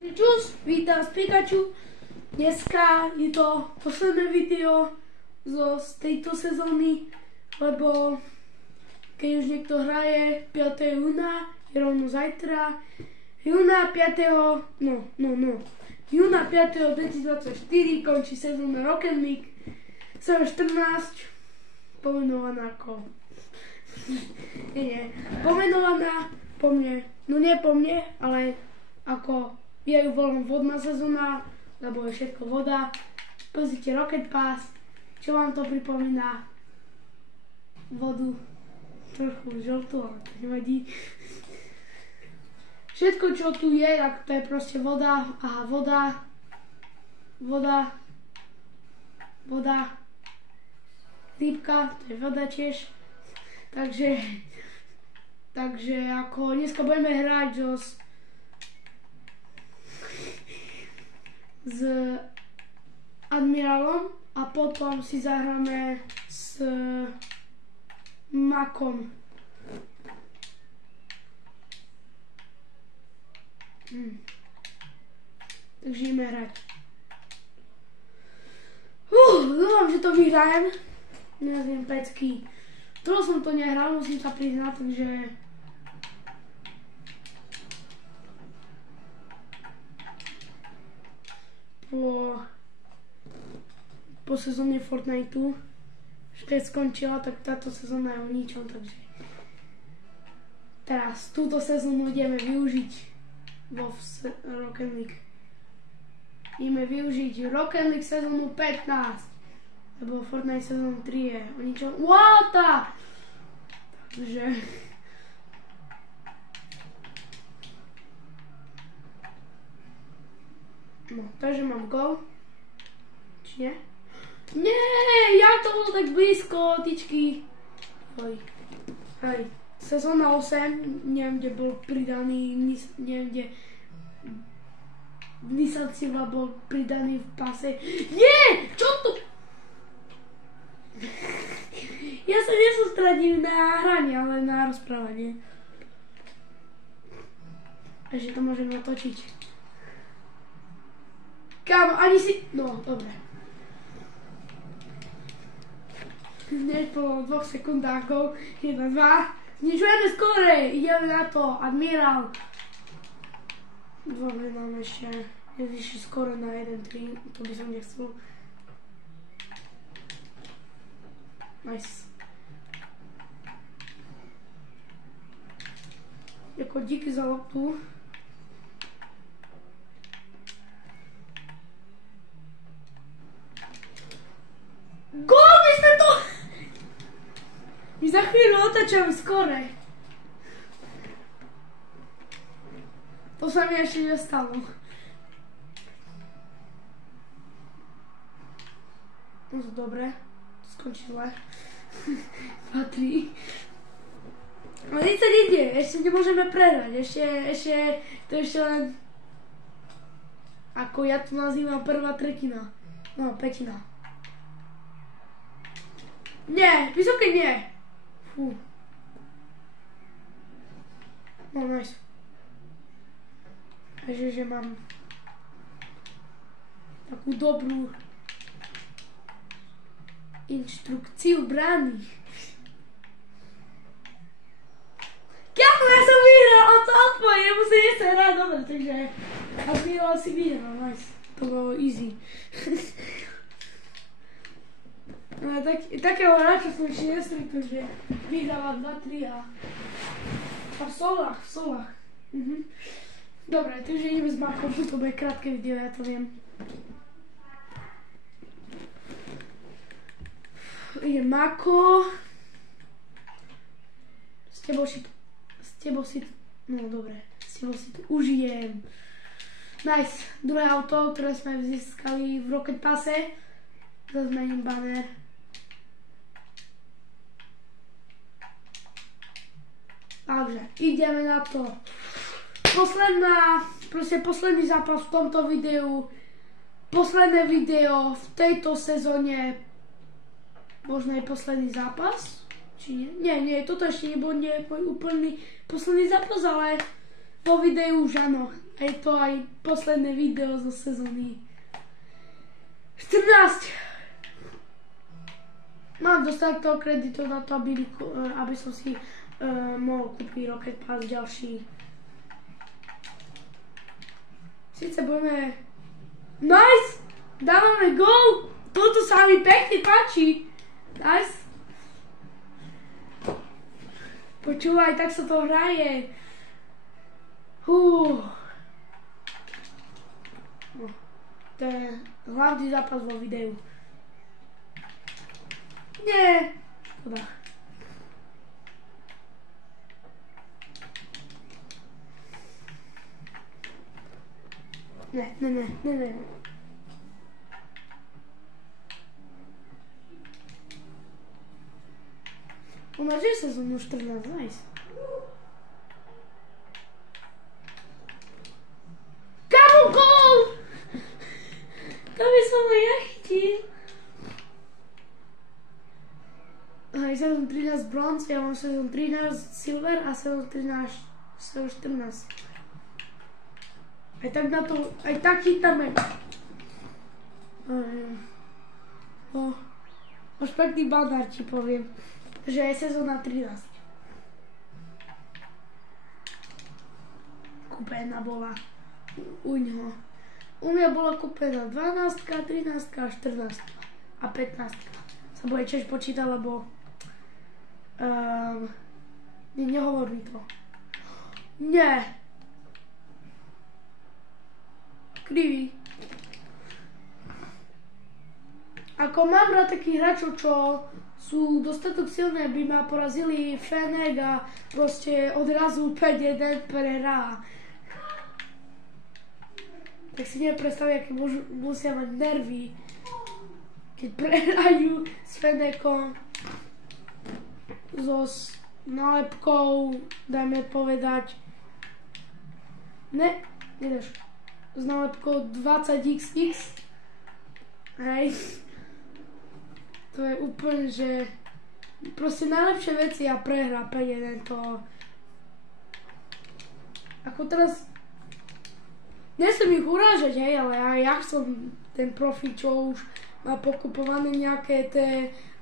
Čus, vítam z Pikachu. Dneska je to posledné video z tejto sezóny, lebo keď už niekto hraje 5. júna, je rovno zajtra, júna 5. júna 5. 2024 končí sezóna Rocket League. Som 14, pomenovaná ako... pomenovaná po mne, no nie po mne, ale ako... Ja ju volám vodná sezóna, lebo je všetko voda. Pozrite Rocket Pass, čo vám to pripomína? Vodu. Trochu žltú, ale to nevadí. Všetko, čo tu je, tak to je proste voda. Aha, voda. Voda. Voda. Rýbka, to je voda tiež. Takže ako dneska budeme hrať s Admirálom a potom si zahráme s Makom. Takže ideme hrať. Dúfam, že to vyhrajem. Neviem, pecky. Dlho som to nehral, musím sa priznať, takže... Po sezóne Fortniteu, že keď skončila, tak táto sezóna je o ničom, takže teraz túto sezónu ideme využiť vo Rocket League. Ideme využiť Rocket League sezónu 15, lebo Fortnite sezónu 3 je o ničom. What the? Takže... No, takže mám gol. Či nie? Nie, ja to bol tak blízko, tyčky. Hej, sezóna 8, neviem, kde bol pridaný, neviem, kde Nissan Silva bol pridaný v pase. Nie, čo tu? Ja sa nesústredím na hranie, ale na rozprávanie. Takže to môžem natočiť. Kámo, ani si... No, dobre. Hneď po 2 sekundákov, 1, 2, znižujeme skóre, ideme na to, Admirál. Dobre, mám ešte vyššie skóre na 1-3, to by som nechcel. Nice. Jako díky za loptu. Gól, my sme to... My za chvíľu otačame skore. To sa mi ešte nestalo. No to dobre. To skončí zle. 2, 3. Ale nič sa nedie. Ešte nemôžeme prehrať. To ešte len... Ako ja to nazývam prvá tretina. No, pätina. Nie, vysoké nie. Fú. No, nice. Takže, že mám takú dobrú inštrukciu brány. Kámo, ja som vyhral, o to odpoj, nemusím ešte hrať dobre, takže Admirál si vyhral, nice. To bolo easy. No, takého hráča som ešte nestretol, že vyhráva 2-3 a v solách. Dobre, takže ideme s Makom, to bude krátke video, ja to viem. Ide Mako. S tebou si to užijem. Nice, druhé auto, ktoré sme získali v Rocket Passe. Zazmením banner. Takže, ideme na to. Posledný zápas v tomto videu. Posledné video v tejto sezóne. Možno aj posledný zápas. Či nie? Nie, toto ešte nebol úplný posledný zápas, ale po videu už áno. A je to aj posledné video zo sezóny 14. Mám dostatok kreditov na to, aby som si mohol kúpiť Rocket Pass ďalší. Sice budeme... Nice! Dávame gól! Toto sa mi pekne páči. Nice. Počúvaj, tak sa to hraje. To je hlavný zápas vo videu. Nie. Škoda. Ne. Umažil sezónu 14, nice. Kamu gól! To by som ho ja chytil. Aj sezón 13 bronze, ja mám sezón 13 silver a sezón 13 sezón 14. Aj tak na to, aj tak chytáme. Máš pekný bandár, ti poviem. Že je sezóna 13. Kúpená bola u ňoho. U mňa bola kúpená 12, 13, 14 a 15. Sa bude tiež počítať, lebo nehovor mi to. Nie. Krivý. Ako mám rád takých hráčov, čo sú dostatok silné, by ma porazili Fenek a proste odrazu 5-1 prehrá. Tak si nepredstavujem, aké musia mať nervy, keď prehrajú s Fenekom, so nálepkou, dajme povedať, nedáš, s nálepkou 20xx, hej. To je úplne, že proste najlepšie veci a prehra 5-1 to... Ako teraz... Nechcem ich urážať, hej, ale ja som ten profil, čo už má pokupované nejaké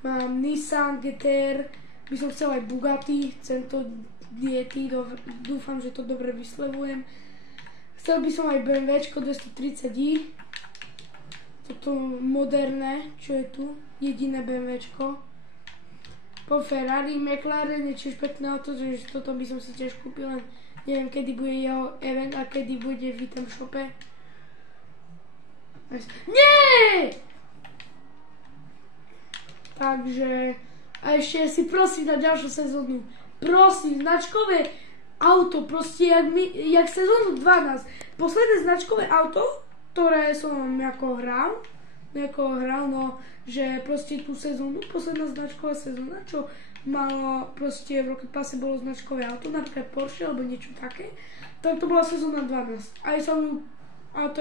mám Nissan GTR, by som chcel aj Bugatti, chcem to diety, dúfam, že to dobre vyslevujem. Chcel by som aj BMWčko 230i, toto moderné, čo je tu. Jediné BMWčko. Po Ferrari, McLaren je tiež pekné auto, že toto by som si tiež kúpil, len neviem, kedy bude jeho event a kedy bude v item shope. Nie! Takže, a ešte si prosím na ďalšiu sezónu. Prosím, značkové auto, proste jak sezónu 12. Posledné značkové auto, ktoré som ako hral, no, že proste tú sezónu, posledná značková sezóna, čo malo proste v Rocket Passe bolo značkové auto, napríklad Porsche alebo niečo také, tak to bola sezóna 12. Aj som ju, a to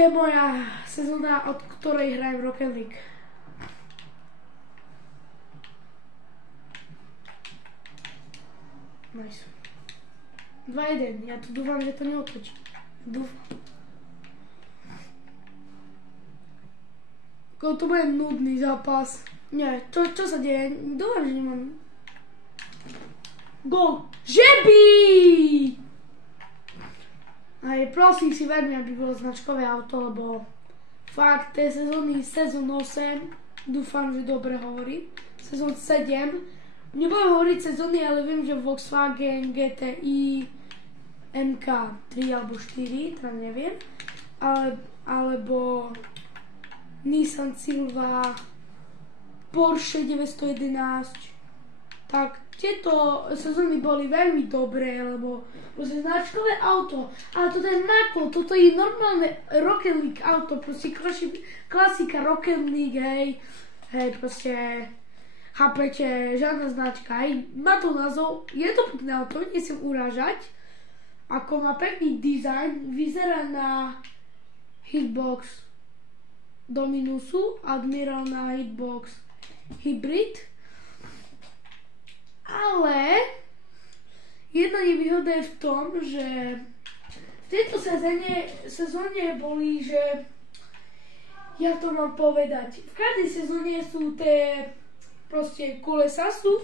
je moja sezóna, od ktorej hrajem Rocket League. Nice. 2-1, ja tu dúfam, že to neotočí. Dúfam. To bude nudný zápas. Nie, čo sa deje? Dúfam, že nemám. Gól! Žeby! Aj prosím si veľmi, aby bolo značkové auto, lebo fakt, tej sezóny, sezón 8, dúfam, že dobre hovorím. Sezón 7. Nebudem hovoriť sezóny, ale viem, že Volkswagen GTI MK 3 alebo 4, tam neviem. Alebo Nissan Silva, Porsche 911, tak tieto sezóny boli veľmi dobré, lebo proste značkové auto, ale toto je Mako, toto je normálne Rocket League auto, proste klasika Rocket League, hej, proste, chápete, žiadna značka, hej, má to názov, je to pekné auto, nechcem urážať, ako má pekný dizajn, vyzerá na Hitbox Dominusu, Admiral na Hitbox Hybrid, ale jedna nevýhoda je v tom, že v tejto sezóne boli, že ja to mám povedať, v každej sezóne sú tie proste kolesa sú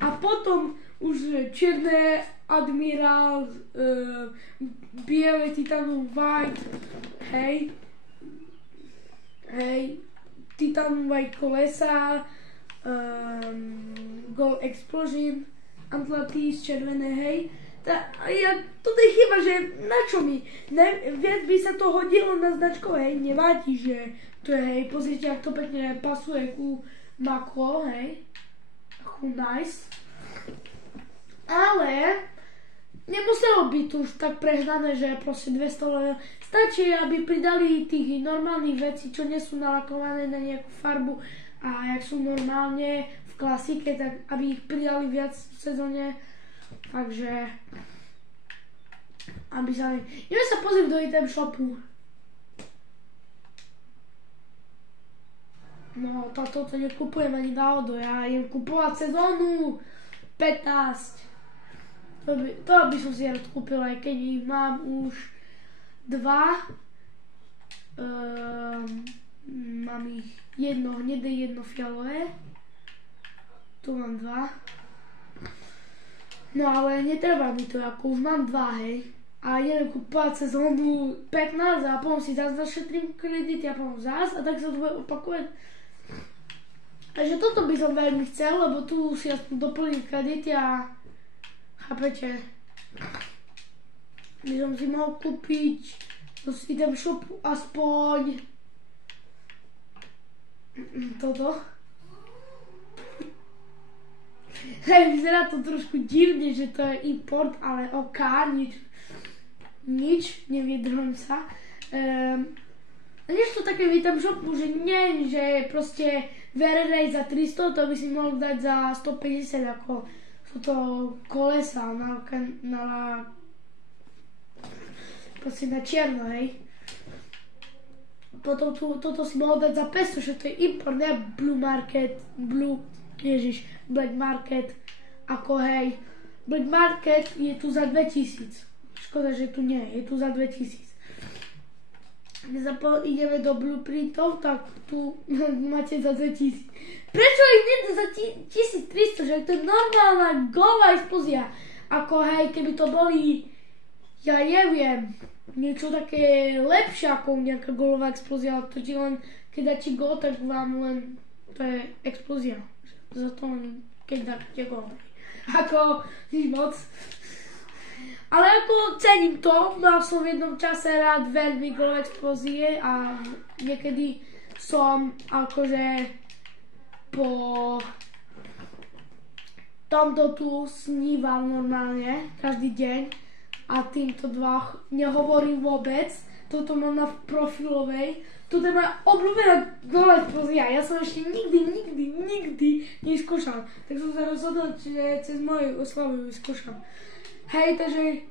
a potom už čierne Admiral, biele Titanium White, hej, Titanium White kolesa, Gold Explosion, Atlantis, červené, hej. To je chyba, že na čo mi? Viac by sa to hodilo na značko, hej, nevadí, že to je, hej, pozrite, ak to pekne pasuje ku Mako, hej, ku Nice. Ale nemuselo byť už tak prehnané, že proste 200 len. Stačí, aby pridali tých normálnych vecí, čo nie sú nalakované na nejakú farbu a jak sú normálne v klasike, tak aby ich pridali viac v sezóne. Takže aby sa ideme sa pozrieť do item shopu. No, toto nekupujem ani náhodou, ja idem kupovať sezónu 15. To by som si rád kúpil, aj keď ich mám už 2. Mám ich jedno hnedé, jedno fialové. Tu mám 2. No ale netreba mi to, ako už mám 2, hej. A idem kúpať sezónu 15 a potom si zás zašetrím kredity a potom zás a tak sa to bude opakovať. Takže toto by som veľmi chcel, lebo tu si aspoň doplním kredity a chápete, by som si mohol kúpiť do item shopu aspoň toto. Vyzerá to trošku divne, že to je import, ale OK, nič, nevyjadrujem sa. Niečo také v item shopu, že nie, že proste VRD za 300, to by si mohol dať za 150, ako sú to kolesa proste na čierno, hej. Potom toto si mohol dať za 500, že to je import, ne Black Market, ako hej, Black Market je tu za 2000, škoda, že tu nie, je tu za 2000. Ideme do blueprintov, tak tu máte za 2000. Prečo ich nie za 1300, že to je normálna golová explózia, ako hej, keby to boli, ja neviem, niečo také lepšie ako nejaká golová explózia, ale to ti len, keď dáte gol, tak vám len, to je explózia. Za to, keď dáte gól. Ako, nič moc. Ale ako cením to, mal som v jednom čase rád veľmi gól explózie a niekedy som akože po tomto tu sníval normálne, každý deň a týmto dvoch nehovorím vôbec. Toto mám na profilovej. Toto je moja obľúbená gól explózia. Ja som ešte nikdy neskúšal. Tak som sa rozhodol, že cez moju oslavu skúšam. Hej, takže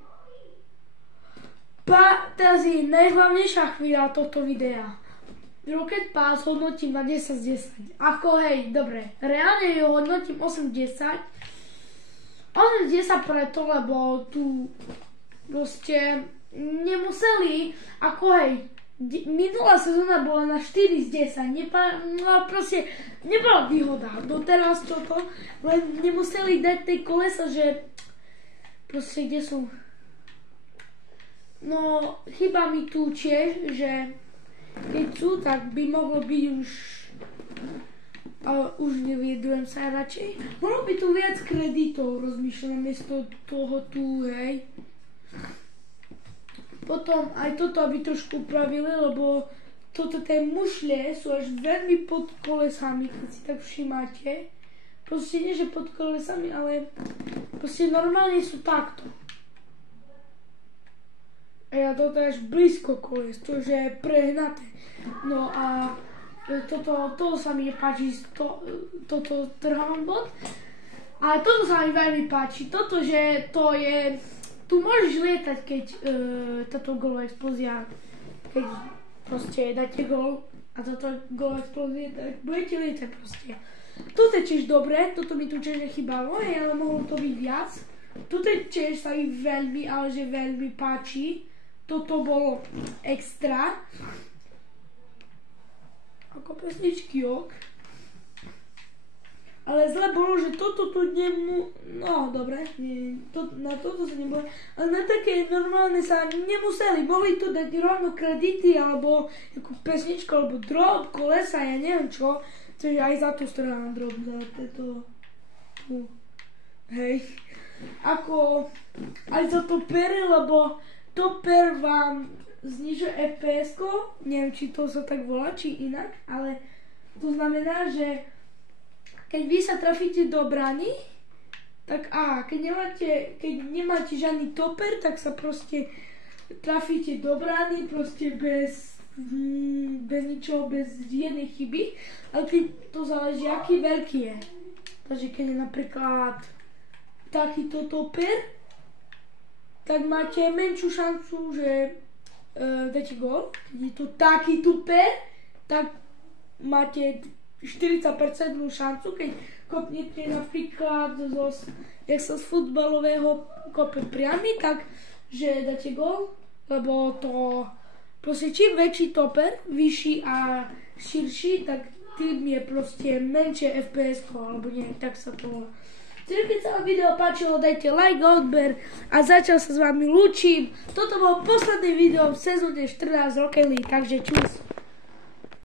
teraz je najhlavnejšia chvíľa tohto videa. Rocket Pass hodnotím na 10 z 10. Ako hej, dobre. Reálne ju hodnotím 8 z 10. 8 z 10 preto, lebo tu proste nemuseli, ako hej, minulá sezóna bola na 4 z 10, proste nebola výhoda, doteraz toto, len nemuseli dať tej kolesa, že proste kde sú, no chyba mi tu tiež, že keď sú, tak by mohlo byť už, ale už nevyjedujem sa radšej, mohlo by tu viac kreditov, rozmýšľam, miesto toho tu, hej. Potom aj toto, aby trošku upravili, lebo toto tie mušle sú až veľmi pod kolesami, keď si tak všimáte. Proste nie, že pod kolesami, ale proste normálne sú takto. A ja toto až blízko koles, to je prehnaté. No a toto sa mi nepáči, toto trhávam bod. A toto sa mi veľmi páči, toto, že to je... Tu môžeš lietať, keď táto golová explózia, keď proste dáte gol a táto golová explózia, tak budete lietať proste. Toto je tiež dobré, toto mi tu tiež nechybalo, ale mohlo to byť viac. Toto tiež sa mi veľmi, ale že veľmi páči. Toto bolo extra. Ako pesničky, ok. Ale zle bolo, že toto tu no dobre, na toto sa nebolo, ale na také normálne sa nemuseli, mohli to dať rovno kredity, alebo ako pesničku, alebo drop, kolesa, ja neviem čo, čiže aj za tú stranu drop, za to, hej, ako, aj za to per, lebo to per vám znižuje FPS-ko, neviem, či to sa tak volá, či inak, ale to znamená, že keď vy sa trafíte do brany, tak keď nemáte žiadny toper, tak sa proste trafíte do brany, proste bez ničoho, bez jednej chyby. Ale keď to záleží, aký veľký je. Takže keď je napríklad takýto toper, tak máte menšiu šancu, že dáte gól. Keď je to taký toper, tak máte 40% šancu, keď kopnete napríklad jak sa z futbalového kope priamy, tak že dáte gól, lebo to proste čím väčší toper, vyšší a širší, tak tým je proste menšie FPS-ko, alebo nie, tak sa to volá. Čiže keď sa vám video páčilo, dajte like, odber a zatiaľ sa s vami lúčim. Toto bolo posledné video v sezóne 14 Rocket League, takže čus.